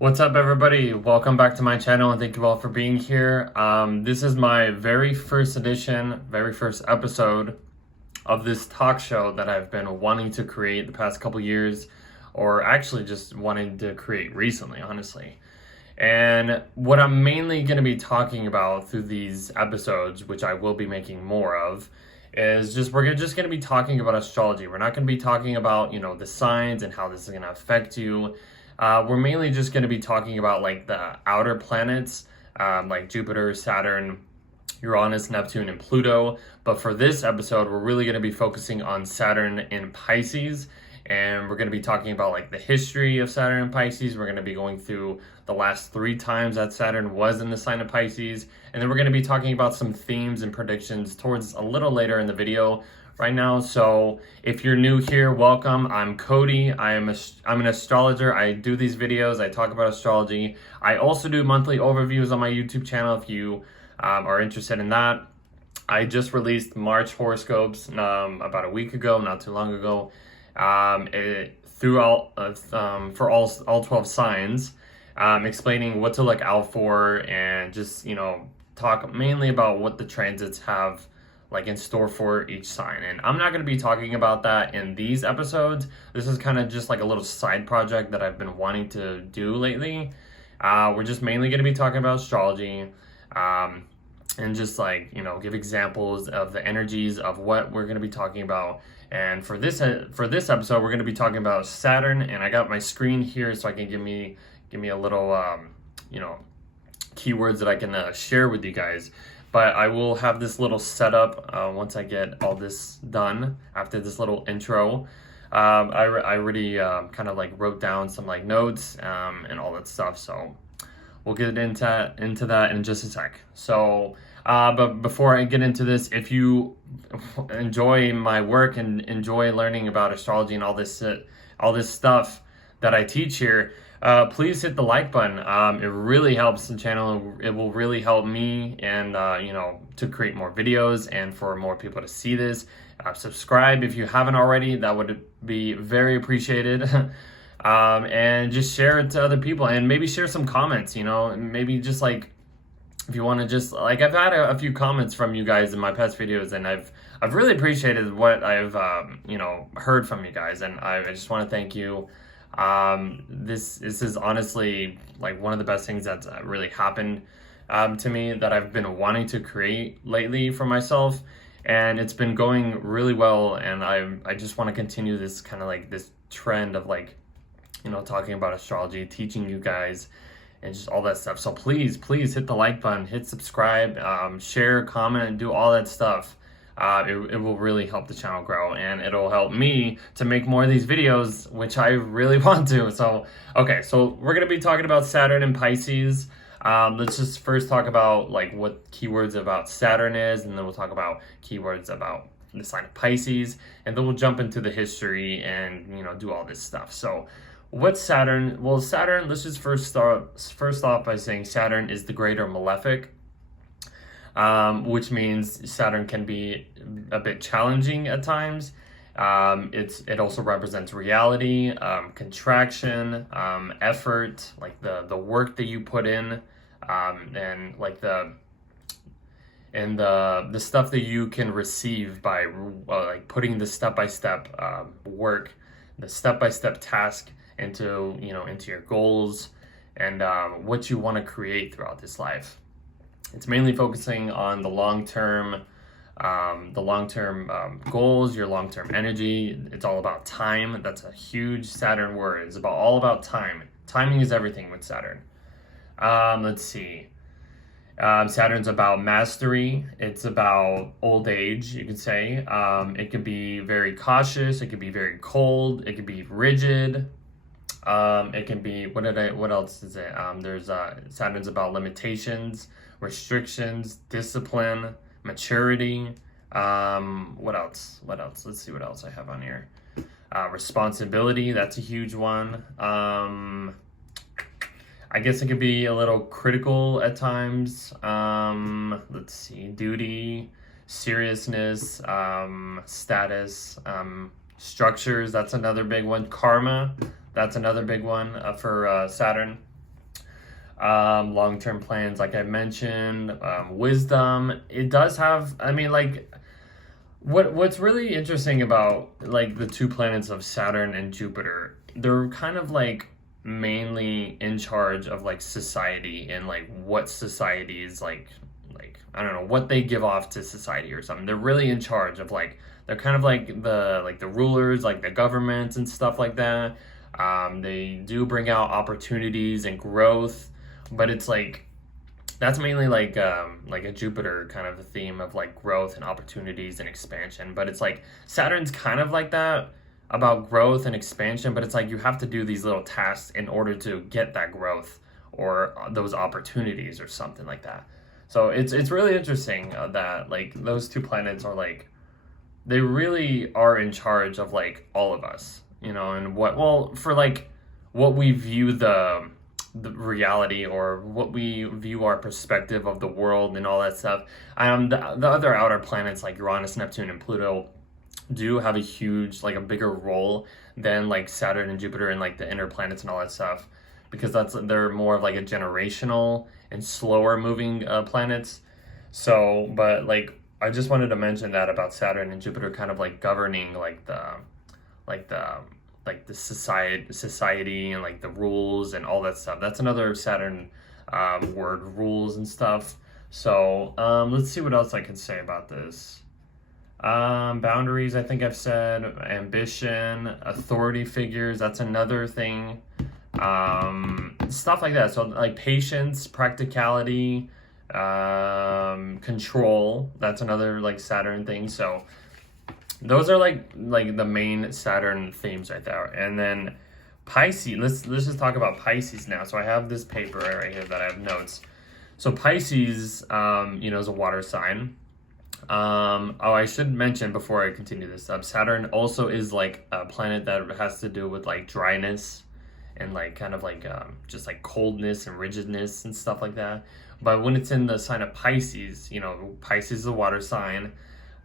What's up, everybody? Welcome back to my channel and thank you all for being here. This is my very first episode of this talk show that I've been wanting to create the past couple years, or actually just wanting to create recently, honestly. And what I'm mainly going to be talking about through these episodes, which I will be making more of, is we're just going to be talking about astrology. We're not going to be talking about, the signs and how this is going to affect you. We're mainly just going to be talking about like the outer planets, like Jupiter, Saturn, Uranus, Neptune, and Pluto. But for this episode, we're really going to be focusing on Saturn in Pisces. And we're going to be talking about like the history of Saturn and Pisces. We're going to be going through the last 3 times that Saturn was in the sign of Pisces. And then we're going to be talking about some themes and predictions towards a little later in the video right now. So if you're new here, welcome. I'm Cody. I'm an astrologer. I do these videos. I talk about astrology. I also do monthly overviews on my YouTube channel if you are interested in that. I just released March horoscopes about a week ago, not too long ago. For all 12 signs, explaining what to look out for and just, talk mainly about what the transits have like in store for each sign. And I'm not going to be talking about that in these episodes. This is kind of just like a little side project that I've been wanting to do lately. We're just mainly going to be talking about astrology, and just like, give examples of the energies of what we're going to be talking about. And for this episode, we're going to be talking about Saturn, and I got my screen here so I can give me a little, keywords that I can share with you guys. But I will have this little setup once I get all this done after this little intro. I already kind of like wrote down some like notes and all that stuff. So we'll get into that in just a sec. So, but before I get into this, if you enjoy my work and enjoy learning about astrology and all this stuff that I teach here, please hit the like button. It really helps the channel. It will really help me and, to create more videos and for more people to see this. Subscribe if you haven't already. That would be very appreciated. And just share it to other people and maybe share some comments, maybe just like, if you want to just like, I've had a few comments from you guys in my past videos, and I've really appreciated what I've, heard from you guys. And I just want to thank you. This is honestly like one of the best things that's really happened to me that I've been wanting to create lately for myself, and it's been going really well. And I just want to continue this kind of like this trend of like, talking about astrology, teaching you guys, and just all that stuff. So please hit the like button, hit subscribe, share, comment, do all that stuff. It will really help the channel grow, and it'll help me to make more of these videos, which I really want to. So, okay, so we're going to be talking about Saturn and Pisces. Let's just first talk about like what keywords about Saturn is, and then we'll talk about keywords about the sign of Pisces, and then we'll jump into the history and, do all this stuff. So what's Saturn? Well, Saturn, let's just first off by saying Saturn is the greater malefic. Which means Saturn can be a bit challenging at times. It also represents reality, contraction, effort, like the work that you put in, and like the stuff that you can receive by like putting the step-by-step work, the step-by-step task into your goals and what you want to create throughout this life. It's mainly focusing on the long-term goals, your long-term energy. It's all about time. That's a huge Saturn word. It's all about time. Timing is everything with Saturn. Let's see. Saturn's about mastery. It's about old age, you could say. It could be very cautious. It could be very cold. It could be rigid. It can be, what else is it? Saturn's about limitations, restrictions, discipline, maturity. What else? Let's see what else I have on here. Responsibility, that's a huge one. I guess it could be a little critical at times. Let's see, duty, seriousness, status, structures, that's another big one. Karma, that's another big one for Saturn. long-term plans, like I mentioned, wisdom. It does have, I mean, like, what's really interesting about like the two planets of Saturn and Jupiter, they're kind of like mainly in charge of like society and like what society is like I don't know what they give off to society or something. They're really in charge of like they're kind of like the rulers, like the governments and stuff like that. They do bring out opportunities and growth, but it's like that's mainly like a Jupiter kind of a theme of like growth and opportunities and expansion. But it's like Saturn's kind of like that about growth and expansion, but it's like you have to do these little tasks in order to get that growth or those opportunities or something like that. So it's really interesting that like those two planets are like they really are in charge of like all of us, you know, and what well for like what we view the reality or what we view our perspective of the world and all that stuff. The other outer planets like Uranus, Neptune, and Pluto do have a huge, like a bigger role than like Saturn and Jupiter and like the inner planets and all that stuff, because they're more of like a generational and slower moving planets. So, but like I just wanted to mention that about Saturn and Jupiter kind of like governing like the like the society and like the rules and all that stuff. That's another Saturn word, rules and stuff. So let's see what else I can say about this. Boundaries, I think I've said. Ambition, authority figures, that's another thing. Stuff like that. So like patience, practicality, control, that's another like Saturn thing. So those are like the main Saturn themes right there. And then Pisces, let's just talk about Pisces now. So I have this paper right here that I have notes. So Pisces, you know, is a water sign. Oh, I should mention before I continue this up, Saturn also is like a planet that has to do with like dryness and like kind of like just like coldness and rigidness and stuff like that. But when it's in the sign of Pisces, you know, Pisces is a water sign.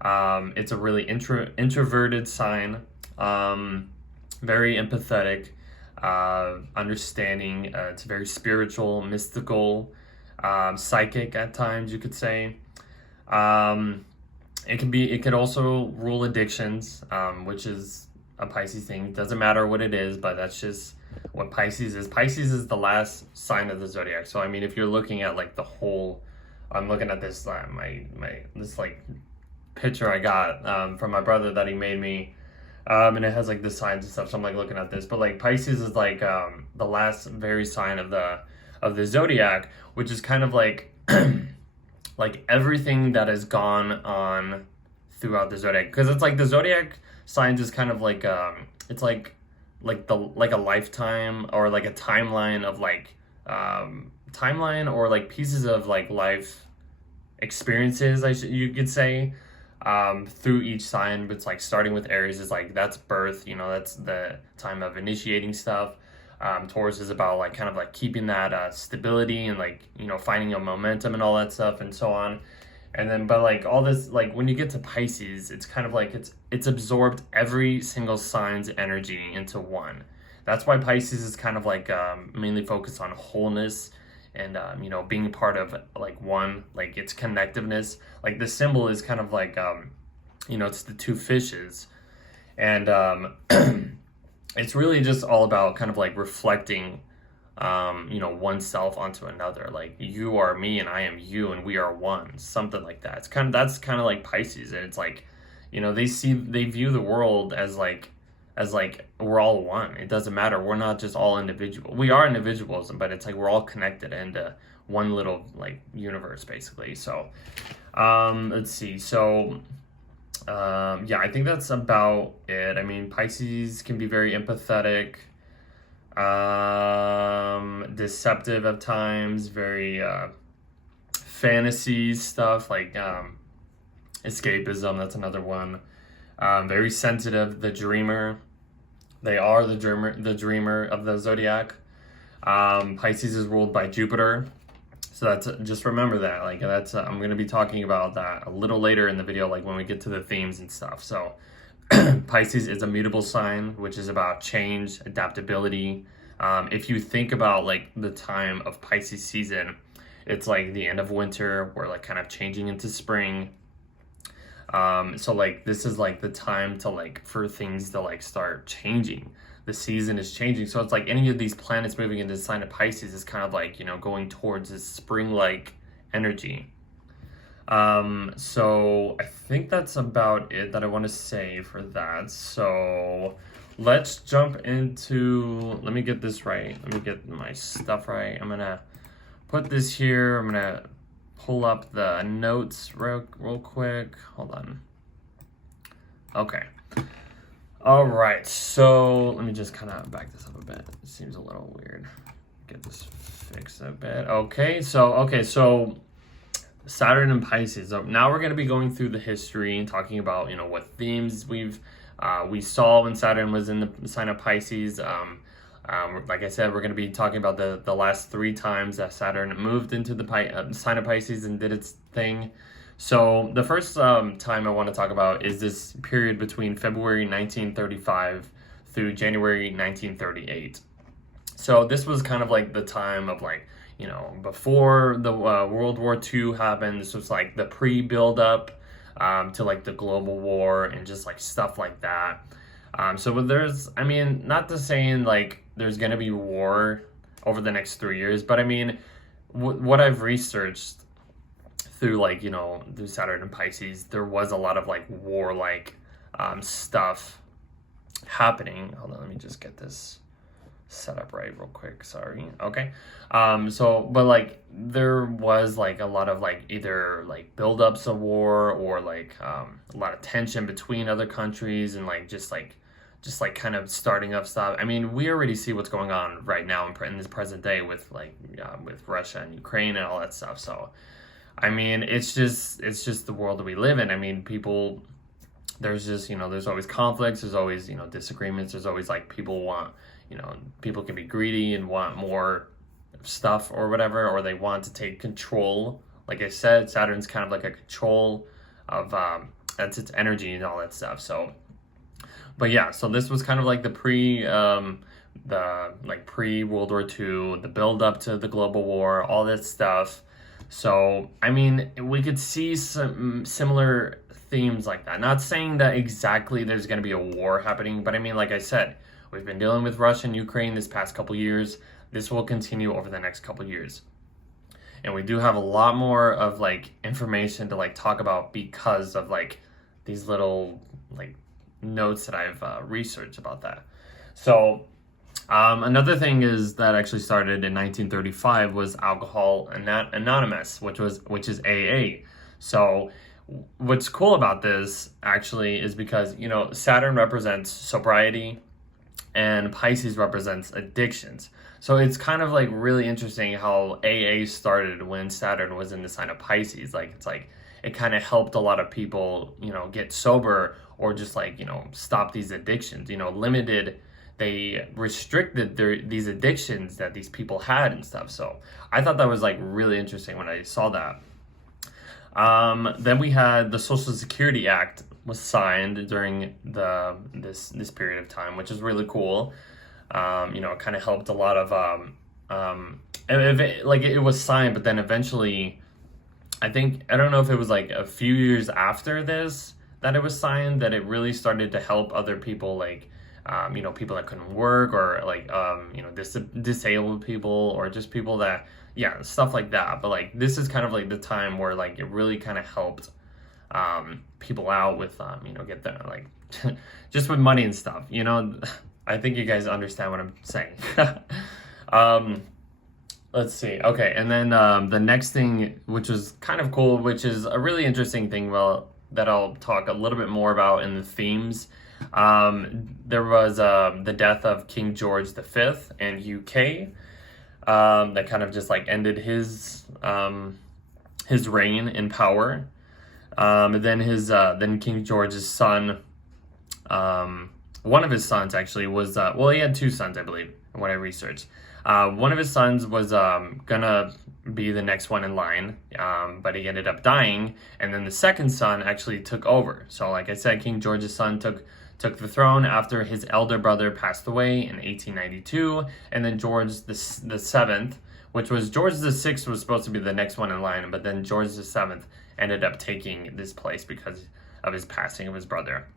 It's a really introverted sign, very empathetic, understanding. It's very spiritual, mystical, psychic at times, you could say. It could also rule addictions, which is a Pisces thing. It doesn't matter what it is, but that's just what Pisces is. Pisces is the last sign of the zodiac. So I mean, if you're looking at like the whole, I'm looking at this this like picture I got from my brother that he made me, and it has like the signs and stuff. So I'm like looking at this, but like Pisces is like the last very sign of the zodiac, which is kind of like like everything that has gone on throughout the zodiac, because it's like the zodiac signs is kind of like it's like a lifetime or like a timeline of like timeline or like pieces of like life experiences, you could say, through each sign. But it's like starting with Aries is like that's birth, you know, that's the time of initiating stuff. Taurus is about like kind of like keeping that stability and like, you know, finding a momentum and all that stuff and so on. And then but like all this, like when you get to Pisces, it's kind of like it's absorbed every single sign's energy into one. That's why Pisces is kind of like mainly focused on wholeness and you know, being part of like one, like its connectiveness. Like the symbol is kind of like you know, it's the two fishes, and it's really just all about kind of like reflecting you know, oneself onto another. Like you are me and I am you and we are one, something like that. That's kind of like Pisces. And it's like, you know, they view the world as like we're all one. It doesn't matter, we're not just all individual. We are individuals, but it's like we're all connected into one little like universe basically. So let's see. So yeah, I think that's about it. I mean, Pisces can be very empathetic, deceptive at times, very fantasy stuff, like escapism, that's another one. Very sensitive, the dreamer. They are the dreamer of the zodiac. Pisces is ruled by Jupiter. So that's, just remember that, like that's, I'm going to be talking about that a little later in the video, like when we get to the themes and stuff. So Pisces is a mutable sign, which is about change, adaptability, If you think about like the time of Pisces season, it's like the end of winter. We're like kind of changing into spring. So like this is like the time to like for things to like start changing. The season is changing. So it's like any of these planets moving into the sign of Pisces is kind of like, you know, going towards this spring-like energy. So I think that's about it that I want to say for that. So let's jump into, let me get this right. Let me get my stuff right. I'm gonna put this here. I'm gonna pull up the notes real quick. Hold on. Okay. All right. So let me just kind of back this up a bit. It seems a little weird. Get this fixed a bit. Okay. So Saturn and Pisces. So now we're going to be going through the history and talking about, you know, what themes we saw when Saturn was in the sign of Pisces. Like I said, we're going to be talking about the last 3 times that Saturn moved into the sign of Pisces and did its thing. So the first time I want to talk about is this period between February 1935 through January 1938. So this was kind of like the time of like, you know, before the World War II happened. This was like the pre-build-up to like the global war and just like stuff like that. So there's, I mean, not to saying like there's going to be war over the next 3 years, but I mean, what I've researched through like, you know, through Saturn and Pisces, there was a lot of like war-like stuff happening. Hold on, let me just get this set up right real quick. Sorry. Okay. But like there was like a lot of like either like buildups of war or like a lot of tension between other countries and like just like kind of starting up stuff. I mean, we already see what's going on right now in this present day with like with Russia and Ukraine and all that stuff. So, I mean, it's just the world that we live in. I mean, people, there's just, you know, there's always conflicts. There's always, you know, disagreements. There's always like people want, you know, people can be greedy and want more stuff or whatever, or they want to take control. Like I said, Saturn's kind of like a control of that's its energy and all that stuff. So, but yeah, so this was kind of like the pre-World War II, the build up to the global war, all this stuff. So, I mean, we could see some similar themes like that. Not saying that exactly there's going to be a war happening, but I mean, like I said, we've been dealing with Russia and Ukraine this past couple years. This will continue over the next couple years. And we do have a lot more of like information to like talk about because of like these little like notes that I've researched about that. So another thing is that actually started in 1935 was Alcohol Anonymous, which is AA. So what's cool about this actually is because, you know, Saturn represents sobriety and Pisces represents addictions. So it's kind of like really interesting how AA started when Saturn was in the sign of Pisces. Like it's like it kind of helped a lot of people, you know, get sober or just like, you know, stop these addictions. You know, they restricted these addictions that these people had and stuff. So I thought that was like really interesting when I saw that. Then we had the Social Security Act was signed during this period of time, which is really cool. You know, it kind of helped a lot of it was signed, but then eventually, I don't know if it was like a few years after this that it was signed that it really started to help other people, like you know, people that couldn't work or like you know, disabled people or just people that, yeah, stuff like that. But like this is kind of like the time where like it really kind of helped people out with you know, get their like just with money and stuff, you know. I think you guys understand what I'm saying. Let's see. Okay, and then the next thing, which was kind of cool, which is a really interesting thing, well, that I'll talk a little bit more about in the themes. There was the death of King George V in UK. That kind of just like ended his reign in power. And then King George's son, one of his sons actually was, well, he had 2 sons, I believe, when I researched. One of his sons was gonna be the next one in line, but he ended up dying, and then the second son actually took over. So like I said, King George's son took took the throne after his elder brother passed away in 1892, and then George the Seventh, which was George the Sixth was supposed to be the next one in line, but then George the Seventh ended up taking this place because of his passing of his brother.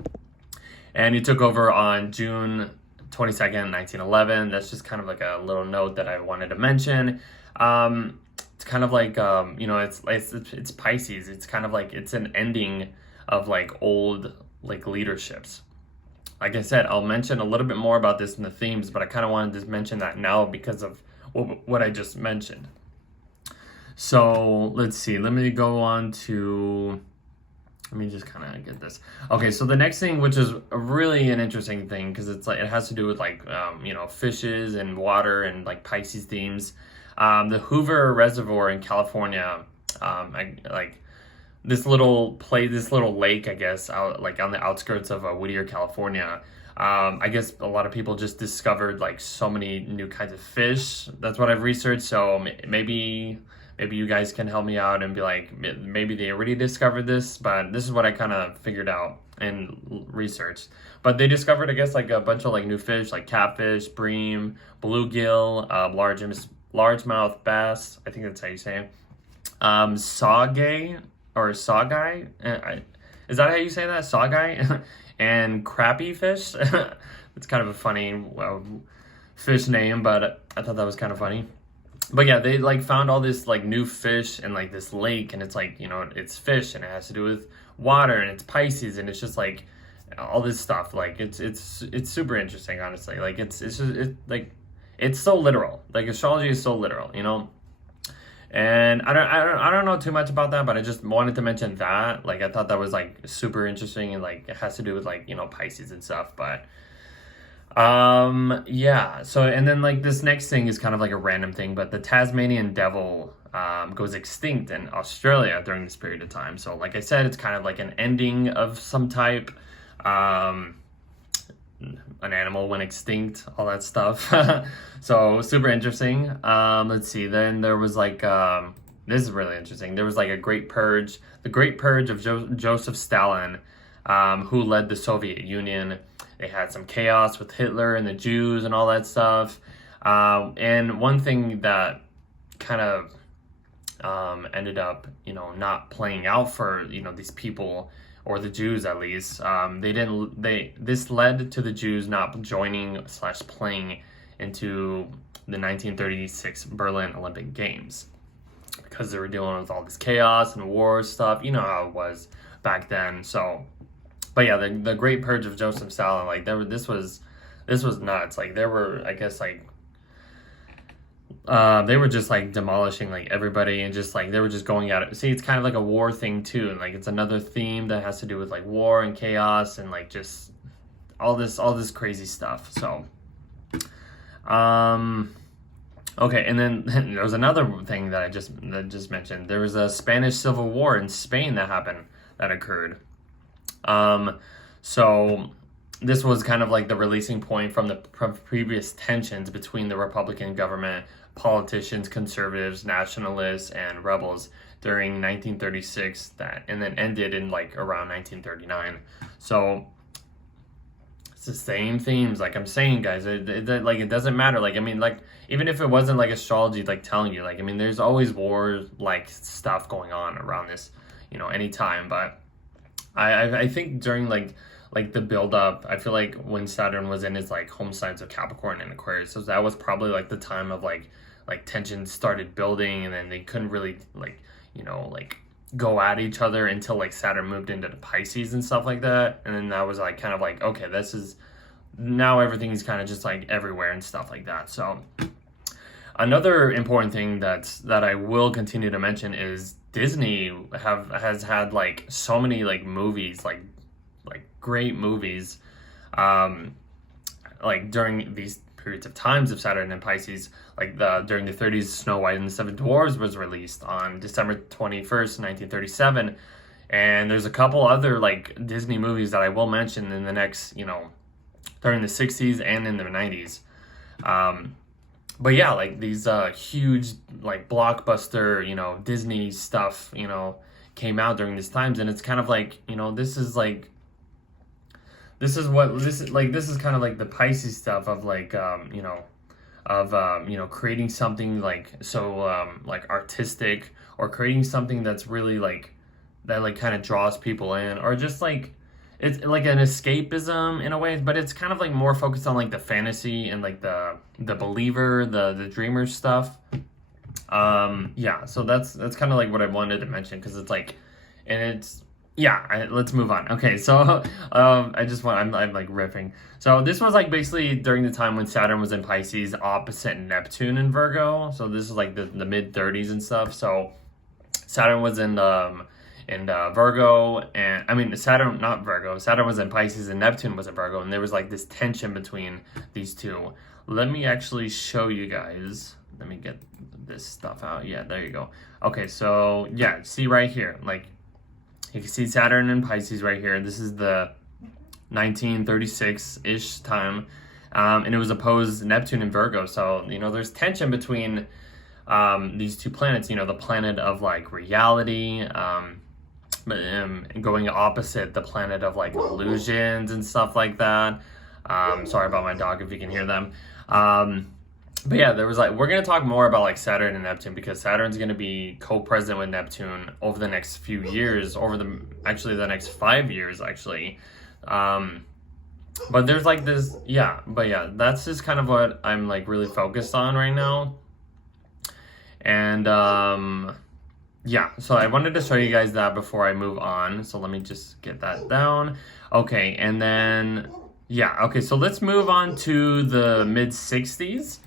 And he took over on June 22nd, 1911. That's just kind of like a little note that I wanted to mention. It's kind of like, it's Pisces. It's kind of like, it's an ending of like old like leaderships. Like I said, I'll mention a little bit more about this in the themes, but I kind of wanted to mention that now because of what I just mentioned. So let's see, let me go on to, let me just kind of get this. Okay, so the next thing, which is really an interesting thing, because it's like, it has to do with like, fishes and water and like Pisces themes. The Hoover Reservoir in California, this little lake, I guess, out like on the outskirts of Whittier, California. I guess a lot of people just discovered like so many new kinds of fish. That's what I've researched. So maybe you guys can help me out and be like, maybe they already discovered this, but this is what I kind of figured out and researched. But they discovered, I guess, like a bunch of like new fish, like catfish, bream, bluegill, largemouth bass. I think that's how you say it. Saugeye or saugai. Is that how you say that? Saugai? And crappie fish. It's kind of a funny fish name, but I thought that was kind of funny. But yeah, they like found all this like new fish in like this lake, and it's like, it's fish and it has to do with water and it's Pisces, and it's just like all this stuff. Like it's super interesting, honestly. Like it's so literal. Like astrology is so literal, And I don't know too much about that, but I just wanted to mention that. Like I thought that was like super interesting, and like it has to do with like Pisces and stuff. But yeah. So and then like this next thing is kind of like a random thing, but the Tasmanian devil goes extinct in Australia during this period of time. So like I said, it's kind of like an ending of some type. An animal went extinct, all that stuff. So super interesting. Let's see, then there was like this is really interesting. There was like a great purge, the great purge of Joseph Stalin, who led the Soviet Union. They had some chaos with Hitler and the Jews and all that stuff. And one thing that kind of ended up not playing out for these people, or the Jews at least, this led to the Jews not joining / playing into the 1936 Berlin Olympic Games, because they were dealing with all this chaos and war stuff. You know how it was back then. So, but yeah, the Great Purge of Joseph Stalin, like this was nuts. Like there were, I guess, like they were just like demolishing like everybody, and just like they were just going at it. See, it's kind of like a war thing too, and like it's another theme that has to do with like war and chaos and like just all this crazy stuff. So okay, and then there was another thing that I just mentioned. There was a Spanish Civil War in Spain that occurred. So this was kind of like the releasing point from the previous tensions between the Republican government, politicians, conservatives, nationalists, and rebels during 1936, and then ended in like around 1939. So it's the same themes, like I'm saying, guys. It doesn't matter. Like, I mean, like, even if it wasn't like astrology, like telling you, like, I mean, there's always war like stuff going on around this, anytime. But I think during like the build up, I feel like when Saturn was in its like home signs of Capricorn and Aquarius, so that was probably like the time of like tensions started building, and then they couldn't really like go at each other until like Saturn moved into the Pisces and stuff like that. And then that was like kind of like, okay, this is now everything is kind of just like everywhere and stuff like that. So another important thing that I will continue to mention is Disney has had like so many like movies, like great movies, like during these periods of times of Saturn and Pisces. Like during the 30s, Snow White and the Seven Dwarfs was released on December 21st, 1937. And there's a couple other like Disney movies that I will mention in the next, during the 60s and in the 90s. But yeah, like these huge like blockbuster, Disney stuff, came out during these times. And it's kind of like, this is like this is kind of like the Pisces stuff of like creating something like so like artistic, or creating something that's really like that like kind of draws people in, or just like it's like an escapism in a way, but it's kind of like more focused on like the fantasy and like the believer, the dreamer stuff. Yeah, so that's kind of like what I wanted to mention, because it's like, and it's yeah, let's move on. Okay, so I'm like riffing. So this was like basically during the time when Saturn was in Pisces opposite Neptune in Virgo. So this is like the mid 30s and stuff. So Saturn was in Virgo, and I mean Saturn, not Virgo. Saturn was in Pisces and Neptune was in Virgo, and there was like this tension between these two. Let me actually show you guys. Let me get this stuff out. Yeah, there you go. Okay, so yeah, see right here, like you can see Saturn and Pisces right here. This is the 1936-ish time, and it was opposed Neptune and Virgo. So there's tension between these two planets. The planet of like reality, going opposite the planet of like illusions and stuff like that. Sorry about my dog if you can hear them. But yeah, there was like, we're going to talk more about like Saturn and Neptune, because Saturn's going to be co-president with Neptune over the next few years, over the next 5 years actually. But there's like this, but that's just kind of what I'm like really focused on right now. And yeah, so I wanted to show you guys that before I move on. So let me just get that down. Okay, and then, okay, so let's move on to the mid 60s.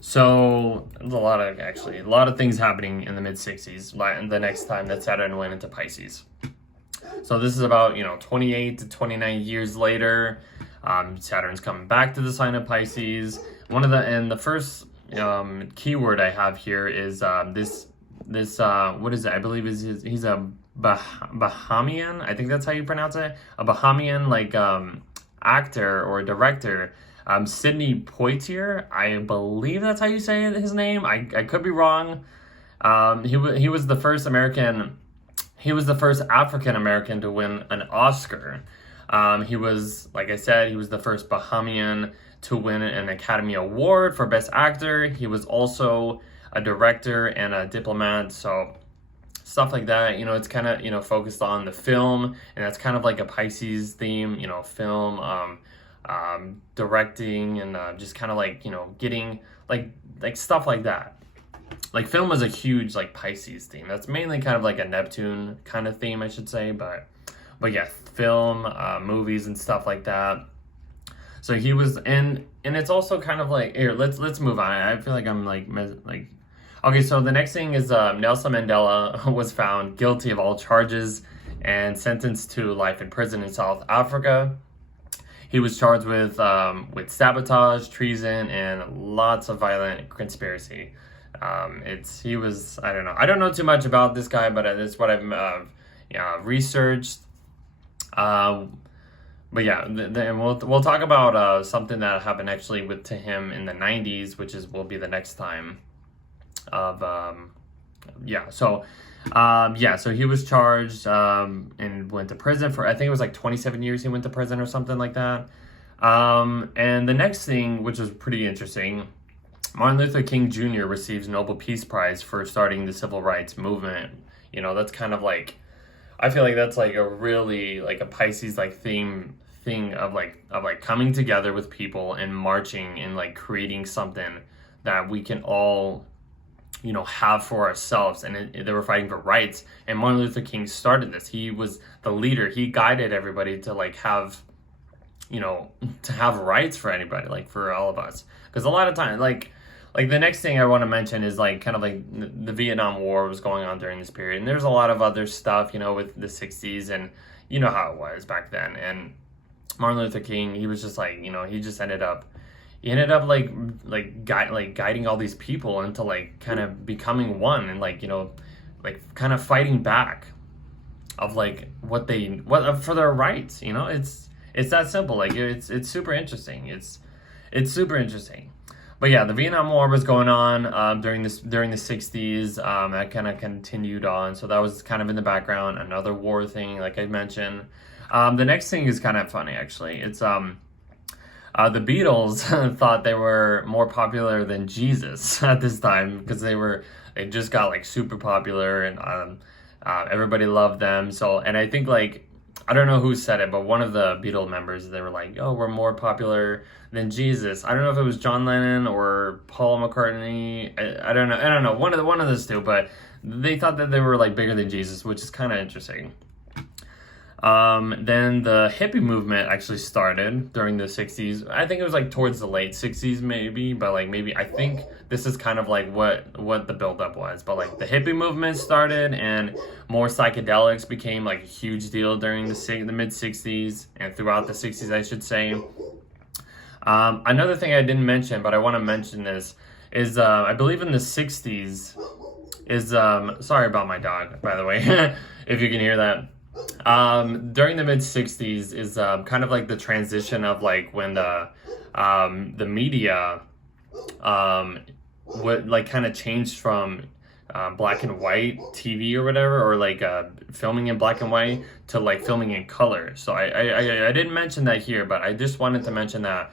So there's a lot of things happening in the mid 60s, the next time that Saturn went into Pisces. So this is about 28 to 29 years later. Saturn's coming back to the sign of Pisces. The first keyword I have here is this what is it? I believe he's a Bahamian. I think that's how you pronounce it. A Bahamian like actor or director. Sidney Poitier, I believe that's how you say his name. I could be wrong. He was the first American. He was the first African American to win an Oscar. He was, like I said, he was the first Bahamian to win an Academy Award for Best Actor. He was also a director and a diplomat. So stuff like that. It's kind of focused on the film, and that's kind of like a Pisces theme. Film. Directing and just kind of like getting like stuff like that. Like film is a huge like Pisces theme. That's mainly kind of like a Neptune kind of theme, I should say, but yeah, film, movies and stuff like that. So he was and it's also kind of like, here, let's move on. I feel like I'm like okay, so the next thing is Nelson Mandela was found guilty of all charges and sentenced to life in prison in South Africa. He was charged with sabotage, treason, and lots of violent conspiracy. I don't know too much about this guy, but it's what I've researched. But yeah, then we'll talk about something that happened actually to him in the 90s, which will be the next time. So he was charged and went to prison for, I think it was like 27 years he went to prison or something like that. And the next thing, which was pretty interesting, Martin Luther King Jr. receives Nobel Peace Prize for starting the civil rights movement. That's kind of like, I feel like that's like a really like a Pisces like thing of coming together with people and marching and like creating something that we can all have for ourselves. And they were fighting for rights, and Martin Luther King started this. He was the leader. He guided everybody to like have rights for anybody, like for all of us, because a lot of times like the next thing I want to mention is like kind of like the Vietnam War was going on during this period, and there's a lot of other stuff with the 60s, and how it was back then. And Martin Luther King, he was just like he just ended up guiding all these people into like kind of becoming one, and like kind of fighting back of like what for their rights. It's that simple. Like it's super interesting. It's super interesting. But yeah, the Vietnam War was going on during the 60s. That kind of continued on, so that was kind of in the background. Another war thing, like I mentioned. The next thing is kind of funny, actually. It's the Beatles thought they were more popular than Jesus at this time because they just got like super popular, and everybody loved them. So, and I think like, I don't know who said it, but one of the Beatle members, they were like, "Oh, we're more popular than Jesus." I don't know if it was John Lennon or Paul McCartney. I don't know. I don't know. One of those two, but they thought that they were like bigger than Jesus, which is kind of interesting. Then the hippie movement actually started during the 60s. I think it was like towards the late 60s maybe, but like maybe I think this is kind of like what the buildup was. But like the hippie movement started and more psychedelics became like a huge deal during the mid 60s and throughout the 60s, I should say. Another thing I didn't mention, but I want to mention this, is I believe in the 60s is, sorry about my dog, by the way, if you can hear that. During the mid 60s is kind of like the transition of like when the media what like kind of changed from black and white TV or whatever, or like filming in black and white to like filming in color. So I didn't mention that here, but I just wanted to mention that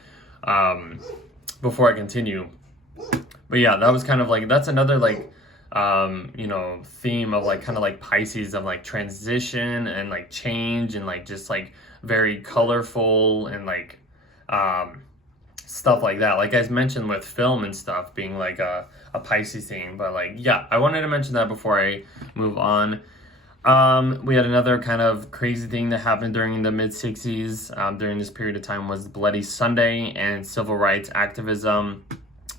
before I continue. But yeah, that was kind of like, that's another like theme of like kind of like Pisces, of like transition and like change and like just like very colorful and like stuff like that. Like I mentioned with film and stuff being like a Pisces theme, but like, yeah, I wanted to mention that before I move on. We had another kind of crazy thing that happened during the mid 60s during this period of time was Bloody Sunday and civil rights activism.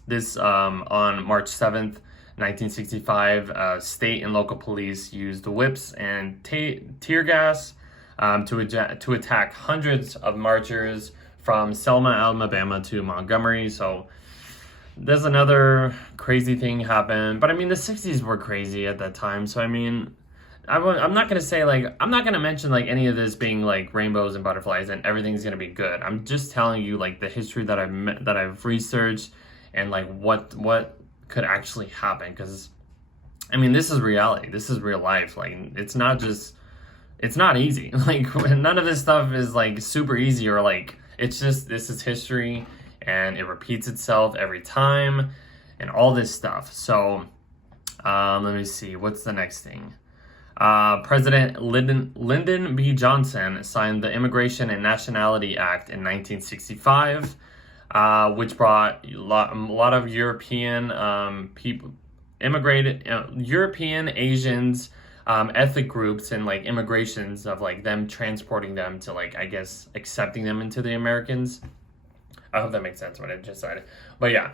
This on March 7th, 1965, state and local police used whips and tear gas to attack hundreds of marchers from Selma, Alabama to Montgomery. So there's another crazy thing happened. But I mean, the 60s were crazy at that time. So I mean, I'm not going to say like, I'm not going to mention like any of this being like rainbows and butterflies and everything's going to be good. I'm just telling you like the history that I've researched and like what could actually happen, because I mean, this is reality, this is real life. Like it's not easy. Like none of this stuff is like super easy, or like it's just, this is history and it repeats itself every time and all this stuff. So let me see, what's the next thing. President Lyndon B. Johnson signed the Immigration and Nationality Act in 1965, which brought a lot of European people, immigrated European, Asians, ethnic groups, and like immigrations of like them transporting them to like, I guess, accepting them into the Americans. I hope that makes sense what I just said. But yeah,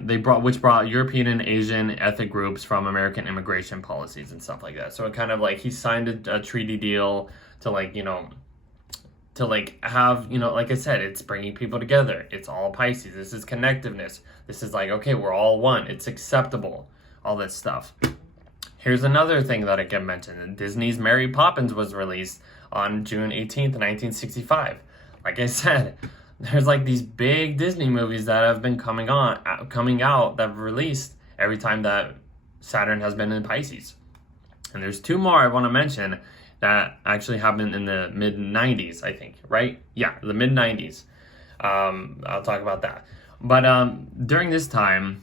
they brought European and Asian ethnic groups from American immigration policies and stuff like that. So it kind of like he signed a treaty deal to like, to like have, like I said, it's bringing people together. It's all Pisces. This is connectiveness. This is like, okay, we're all one. It's acceptable. All this stuff. Here's another thing that I can mention. Disney's Mary Poppins was released on June 18th, 1965. Like I said, there's like these big Disney movies that have been coming out that have released every time that Saturn has been in Pisces. And there's two more I want to mention that actually happened in the mid 90s, I think, right? Yeah, the mid 90s. I'll talk about that. But during this time,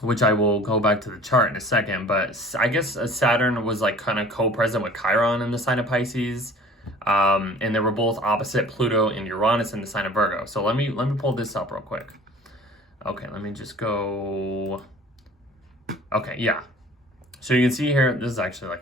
which I will go back to the chart in a second, but I guess Saturn was like kind of co-present with Chiron in the sign of Pisces. And they were both opposite Pluto and Uranus in the sign of Virgo. So let me pull this up real quick. Okay, let me just go. Okay, yeah. So you can see here, this is actually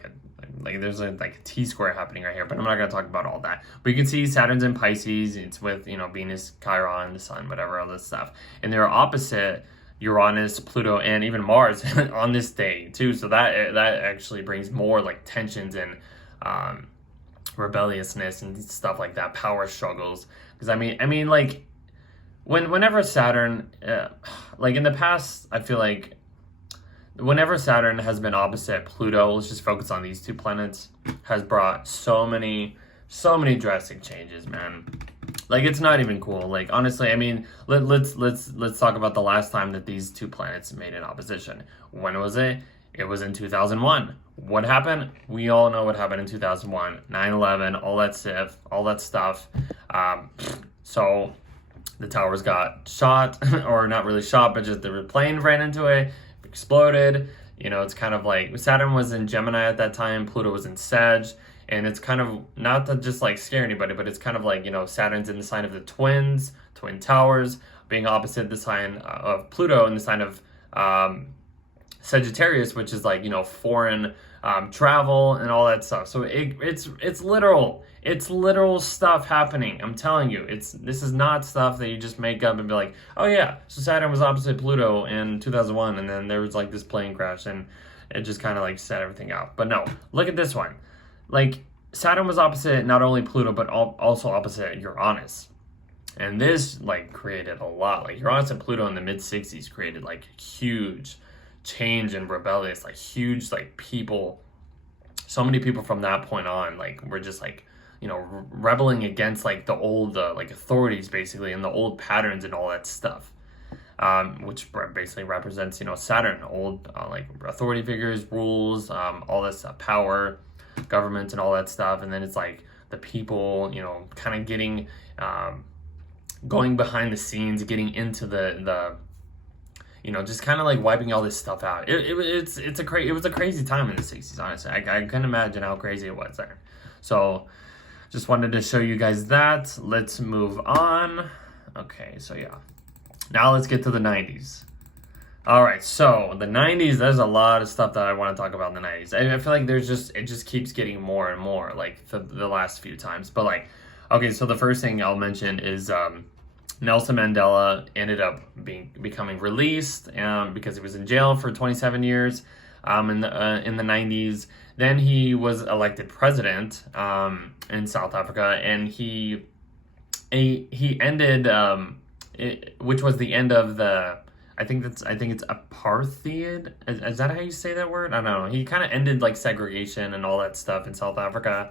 there's a T square happening right here, but I'm not going to talk about all that. But you can see Saturn's in Pisces. It's with, Venus, Chiron, the sun, whatever, all this stuff. And they're opposite Uranus, Pluto, and even Mars on this day too. So that actually brings more like tensions and rebelliousness and stuff like that, power struggles. Because I mean like whenever Saturn like in the past, I feel like whenever Saturn has been opposite Pluto, let's just focus on these two planets, has brought so many drastic changes, man. Like it's not even cool. Like honestly, I mean, let's talk about the last time that these two planets made an opposition. When was it? It was in 2001. What happened? We all know what happened in 2001. 9/11, all that stuff. So the towers got shot, or not really shot, but just the plane ran into it, exploded. You know, it's kind of like Saturn was in Gemini at that time, Pluto was in Sag, and it's kind of not to just like scare anybody, but it's kind of like, you know, Saturn's in the sign of the twins, twin towers, being opposite the sign of Pluto in the sign of Sagittarius, which is like, you know, foreign travel and all that stuff. So it's literal. It's literal stuff happening. I'm telling you, this is not stuff that you just make up and be like, oh yeah, so Saturn was opposite Pluto in 2001, and then there was like this plane crash, and it just kind of like set everything out. But no, look at this one. Like, Saturn was opposite not only Pluto, but also opposite Uranus. And this like created a lot. Like, Uranus and Pluto in the mid-60s created like huge change and rebellious, like huge, like people, so many people from that point on, like, were just like, you know, rebelling against like the old like authorities basically, and the old patterns and all that stuff, which basically represents, you know, Saturn, old like authority figures, rules, all this stuff, power, government and all that stuff. And then it's like the people, you know, kind of getting going behind the scenes, getting into the you know, just kind of like wiping all this stuff out. It was a crazy time in the 60s, honestly. I couldn't imagine how crazy it was there. So just wanted to show you guys that. Let's move on. Okay, so yeah. Now let's get to the 90s. All right, so the 90s, there's a lot of stuff that I want to talk about in the 90s. I feel like it just keeps getting more and more, like the last few times. But like, okay, so the first thing I'll mention is Nelson Mandela ended up becoming released because he was in jail for 27 years in the 90s. Then he was elected president in South Africa, and he ended which was the end of the I think it's apartheid. Is that how you say that word? I don't know. He kind of ended like segregation and all that stuff in South Africa.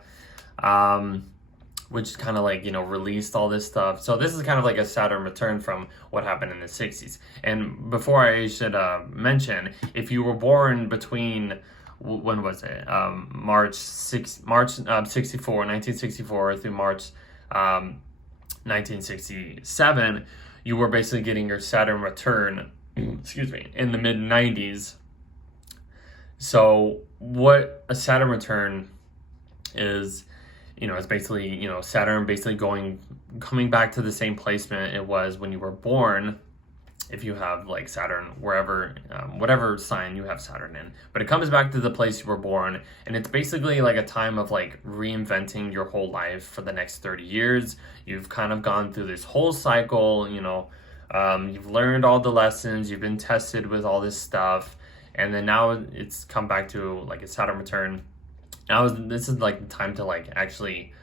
Which kind of like, you know, released all this stuff. So this is kind of like a Saturn return from what happened in the 60s. And before I should mention, if you were born between, when was it? March 1964 through March 1967, you were basically getting your Saturn return, excuse me, in the mid 90s. So what a Saturn return is, you know, it's basically, you know, Saturn basically coming back to the same placement it was when you were born, if you have like Saturn wherever, whatever sign you have Saturn in. But it comes back to the place you were born, and it's basically like a time of like reinventing your whole life for the next 30 years. You've kind of gone through this whole cycle, you know, you've learned all the lessons, you've been tested with all this stuff, and then now it's come back to like a Saturn return. Now this is like the time to like actually,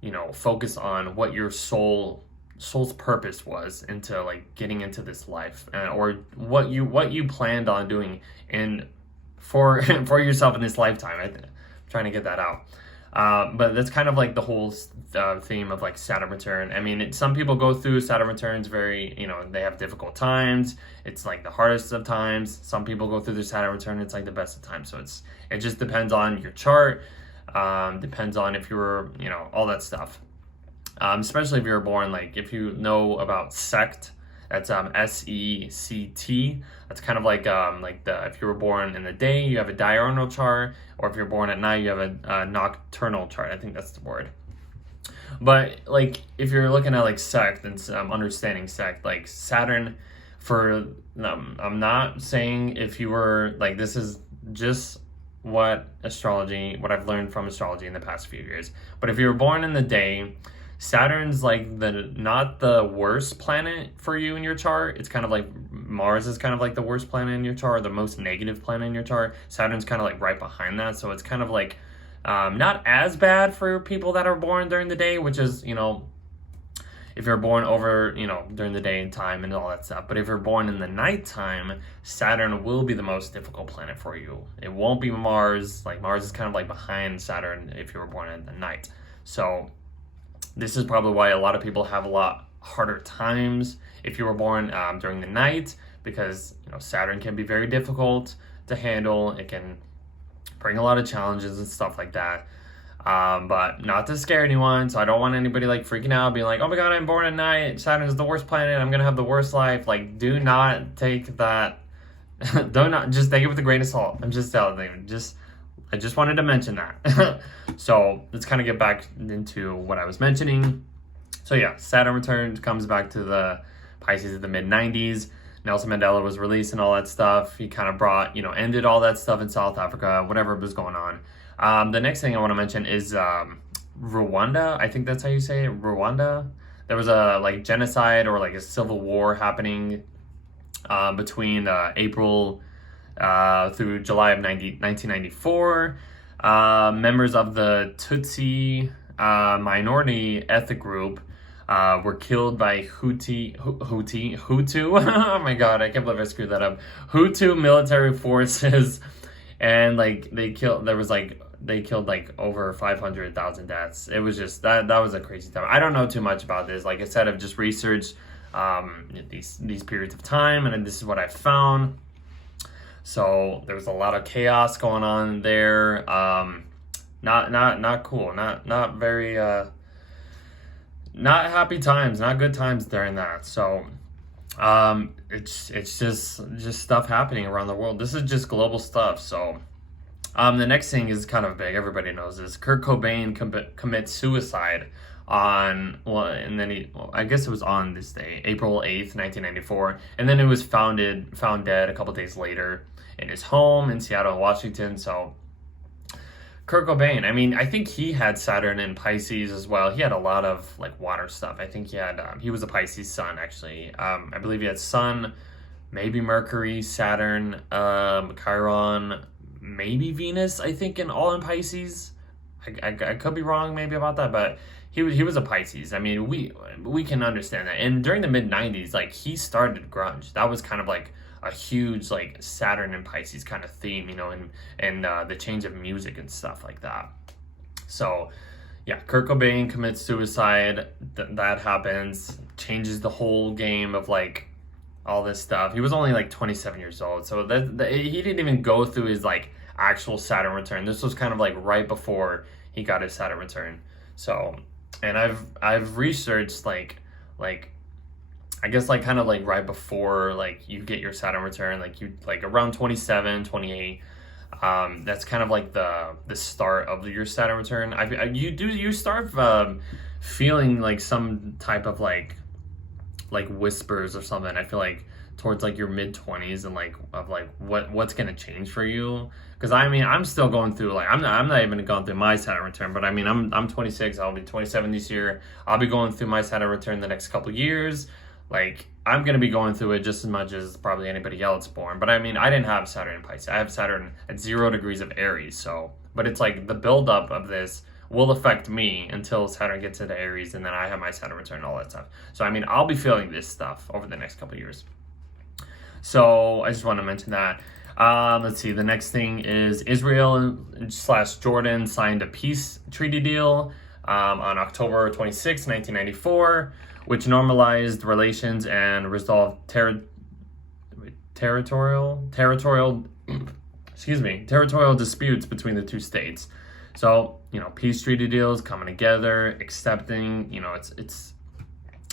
you know, focus on what your soul's purpose was into like getting into this life, or what you planned on doing for yourself in this lifetime. I'm trying to get that out. But that's kind of like the whole theme of like Saturn return. I mean, some people go through Saturn returns very, you know, they have difficult times. It's like the hardest of times. Some people go through their Saturn return, it's like the best of times. So it just depends on your chart. Depends on if you were, you know, all that stuff. Especially if you were born, like if you know about sect, that's SECT. That's kind of like if you were born in the day, you have a diurnal chart, or if you're born at night, you have a nocturnal chart. I think that's the word. But like if you're looking at like sect and understanding sect, like Saturn, I'm not saying if you were like, this is just what I've learned from astrology in the past few years. But if you were born in the day, Saturn's like not the worst planet for you in your chart. It's kind of like Mars is kind of like the worst planet in your chart, or the most negative planet in your chart. Saturn's kind of like right behind that. So it's kind of like not as bad for people that are born during the day, which is, you know, if you're born over, you know, during the day and time and all that stuff. But if you're born in the nighttime, Saturn will be the most difficult planet for you. It won't be Mars. Like Mars is kind of like behind Saturn if you were born in the night. So this is probably why a lot of people have a lot harder times if you were born during the night, because, you know, Saturn can be very difficult. to handle. It can bring a lot of challenges and stuff like that. But not to scare anyone, so I don't want anybody like freaking out, being like, oh my god, I'm born at night, Saturn is the worst planet, I'm gonna have the worst life. Like, do not take that, do not, just take it with a grain of salt. I'm just telling you, I just wanted to mention that. So let's kind of get back into what I was mentioning. So yeah, Saturn returns, comes back to the Pisces in the mid-90s. Nelson Mandela was released and all that stuff. He kind of brought, ended all that stuff in South Africa, whatever was going on. The next thing I want to mention is Rwanda. I think that's how you say it, Rwanda. There was a like genocide or like a civil war happening between April through July of 1994. Members of the Tutsi minority ethnic group were killed by Hutu. Oh my god, I can't believe I screwed that up. Hutu military forces, and like they killed like over 500,000 deaths. It was just that was a crazy time. I don't know too much about this. Like I said, I've just researched these periods of time, and this is what I found. So there was a lot of chaos going on there. Not cool. Not very not happy times, not good times during that. So it's just stuff happening around the world. This is just global stuff. So the next thing is kind of big. Everybody knows this. Kurt Cobain commits suicide on, I guess it was on this day, April 8th, 1994. And then it was found dead a couple days later in his home in Seattle, Washington. So Kurt Cobain, I mean, I think he had Saturn and Pisces as well. He had a lot of like water stuff. I think he was a Pisces sun, actually. I believe he had Sun, maybe Mercury, Saturn, Chiron, maybe Venus, I think, all in Pisces. I could be wrong maybe about that, but he was a Pisces. I mean, we can understand that. And during the mid-90s, like, he started grunge. That was kind of like a huge like Saturn and Pisces kind of theme, and the change of music and stuff like that. So yeah, Kurt Cobain commits suicide. That happens, changes the whole game of like all this stuff. He was only like 27 years old, so he didn't even go through his like actual Saturn return. This was kind of like right before he got his Saturn return. So, and I've researched like I guess like kind of like right before like you get your Saturn return, like you like around 27, 28. That's kind of like the start of your Saturn return. You start feeling like some type of like whispers or something. I feel like towards like your mid-20s and like of like what's gonna change for you. Because I mean, I'm still going through like I'm not even going through my Saturn return, but I mean I'm 26. I'll be 27 this year. I'll be going through my Saturn return the next couple years. Like, I'm going to be going through it just as much as probably anybody else born. But I mean, I didn't have Saturn in Pisces. I have Saturn at 0 degrees of Aries. So, but it's like the buildup of this will affect me until Saturn gets into Aries, and then I have my Saturn return and all that stuff. So, I mean, I'll be feeling this stuff over the next couple of years. So, I just want to mention that. Let's see. The next thing is Israel/Jordan signed a peace treaty deal on October 26, 1994. Which normalized relations and resolved territorial disputes between the two states. So, peace treaty deals, coming together, accepting, it's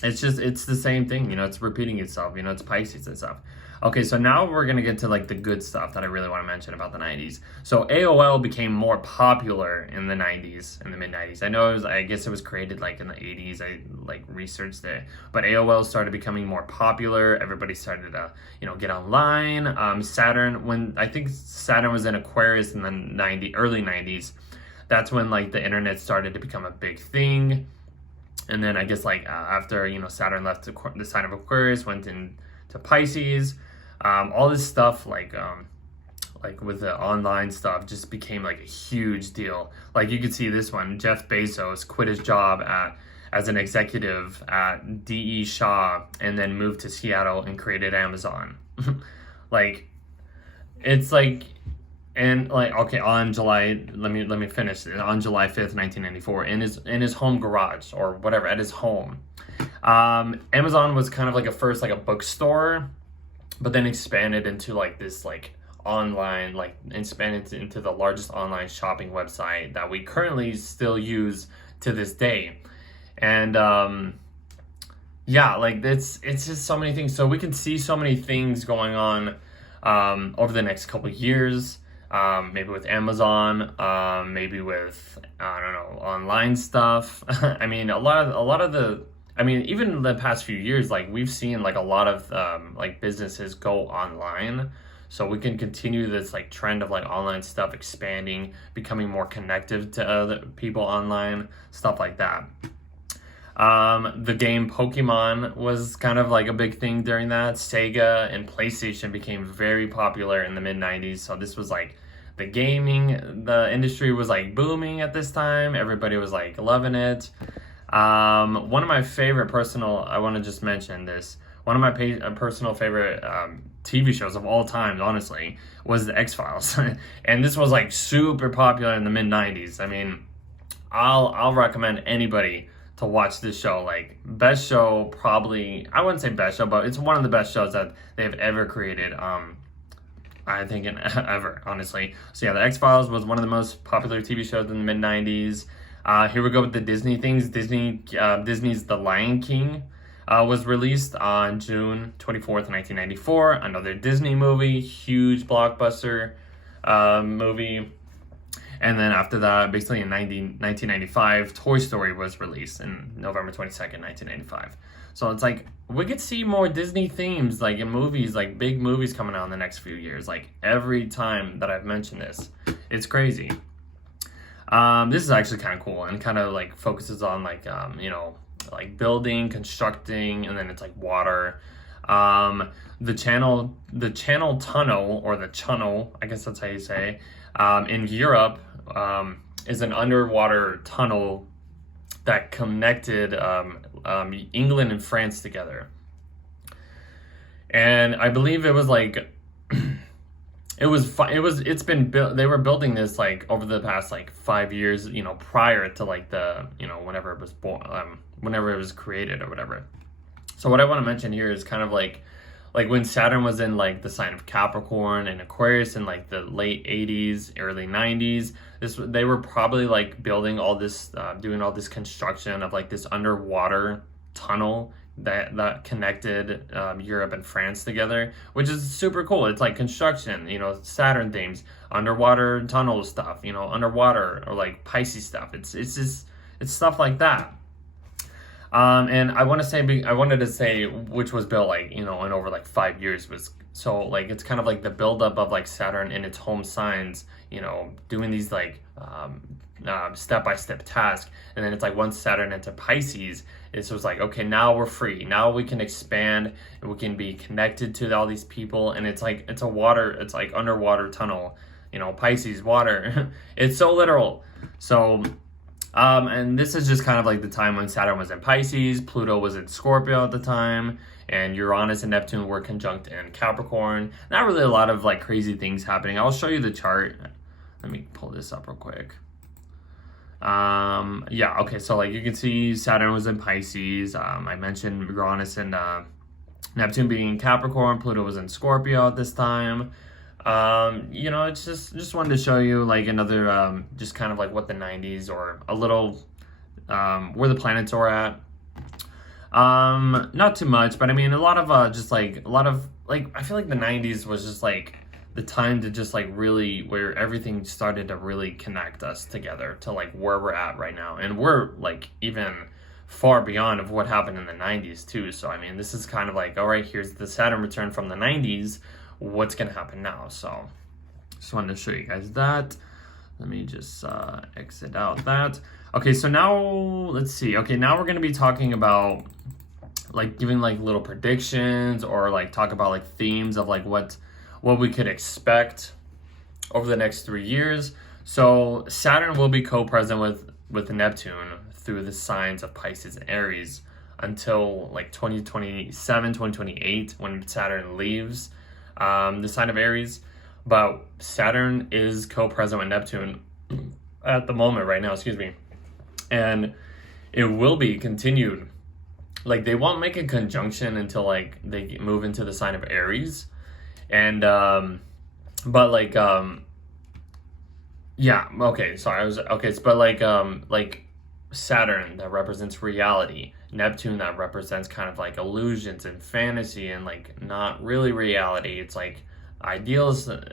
the same thing, it's repeating itself, it's Pisces and stuff. Okay, so now we're going to get to like the good stuff that I really want to mention about the 90s. So AOL became more popular in the 90s, in the mid-90s. I guess it was created like in the 80s. I like researched it. But AOL started becoming more popular. Everybody started to, get online. Saturn, I think Saturn was in Aquarius in the early 90s. That's when like the internet started to become a big thing. And then I guess like after, Saturn left the sign of Aquarius, went into Pisces. All this stuff like with the online stuff just became like a huge deal. Like you could see this one, Jeff Bezos quit his job as an executive at D.E. Shaw and then moved to Seattle and created Amazon. Like it's like, and like, okay, on July, let me finish it. On July 5th, 1994, in his home garage or whatever, at his home, Amazon was kind of like a bookstore, but then expanded into like this like online, like expanded into the largest online shopping website that we currently still use to this day. And yeah, like it's just so many things. So we can see so many things going on over the next couple of years. Maybe with Amazon, maybe with, I don't know, online stuff. I mean, a lot of the, I mean, even the past few years, like we've seen like a lot of like businesses go online. So we can continue this like trend of like online stuff expanding, becoming more connected to other people online, stuff like that. The game Pokemon was kind of like a big thing during that. Sega and PlayStation became very popular in the mid 90s. So this was like the industry was like booming at this time. Everybody was like loving it. One of my favorite I want to just mention this. One of my personal favorite TV shows of all time, honestly, was the X-Files. And this was like super popular in the mid 90s. I mean, I'll recommend anybody to watch this show. Like, best show, probably, I wouldn't say best show, but it's one of the best shows that they've ever created. I think ever, honestly. So yeah, the X-Files was one of the most popular TV shows in the mid 90s. Here we go with the Disney things. Disney's The Lion King was released on June 24th, 1994. Another Disney movie, huge blockbuster movie. And then after that, basically in 1995, Toy Story was released in November 22nd, 1995. So it's like, we could see more Disney themes, like in movies, like big movies coming out in the next few years. Like every time that I've mentioned this, it's crazy. This is actually kind of cool and kind of like focuses on like, you know, like building, constructing, and then it's like water. The channel tunnel, or the channel, I guess that's how you say, in Europe, is an underwater tunnel that connected England and France together. And I believe it was like it's been built. They were building this like over the past like 5 years, you know, prior to like the, you know, whenever it was born, whenever it was created or whatever. So what I want to mention here is kind of like when Saturn was in like the sign of Capricorn and Aquarius in like the late 80s, early 90s, they were probably like building all this, doing all this construction of like this underwater tunnel that connected Europe and France together, which is super cool. It's like construction, you know, Saturn themes, underwater tunnel stuff, you know, underwater, or like Pisces stuff. It's stuff like that. And I wanted to say which was built like, you know, in over like 5 years, was so like it's kind of like the buildup of like Saturn in its home signs, you know, doing these like step-by-step tasks. And then it's like once Saturn entered Pisces, it was like, okay, now we're free. Now we can expand and we can be connected to all these people. And it's like, it's like underwater tunnel, you know, Pisces, water. It's so literal. So, and this is just kind of like the time when Saturn was in Pisces, Pluto was in Scorpio at the time, and Uranus and Neptune were conjunct in Capricorn. Not really a lot of like crazy things happening. I'll show you the chart. Let me pull this up real quick. Yeah, okay, so like you can see Saturn was in Pisces. I mentioned Uranus and Neptune being in Capricorn. Pluto was in Scorpio at this time. You know, it's just wanted to show you like another just kind of like what the 90s, or a little where the planets are at. Not too much, but I mean a lot of I feel like the 90s was just like the time to just like really, where everything started to really connect us together to like where we're at right now. And we're like even far beyond of what happened in the 90s too. So I mean, this is kind of like, all right, here's the Saturn return from the 90s. What's gonna happen now? So just wanted to show you guys that. Let me just exit out that. Okay, so now let's see. Okay, now we're gonna be talking about like giving like little predictions, or like talk about like themes of like what we could expect over the next 3 years. So Saturn will be co-present with Neptune through the signs of Pisces and Aries until like 2027, 2028, when Saturn leaves the sign of Aries. But Saturn is co-present with Neptune at the moment right now, excuse me. And it will be continued. Like they won't make a conjunction until like they move into the sign of Aries. And but like yeah, okay, sorry, I was okay, but like Saturn that represents reality, Neptune that represents kind of like illusions and fantasy and like not really reality. It's like idealism,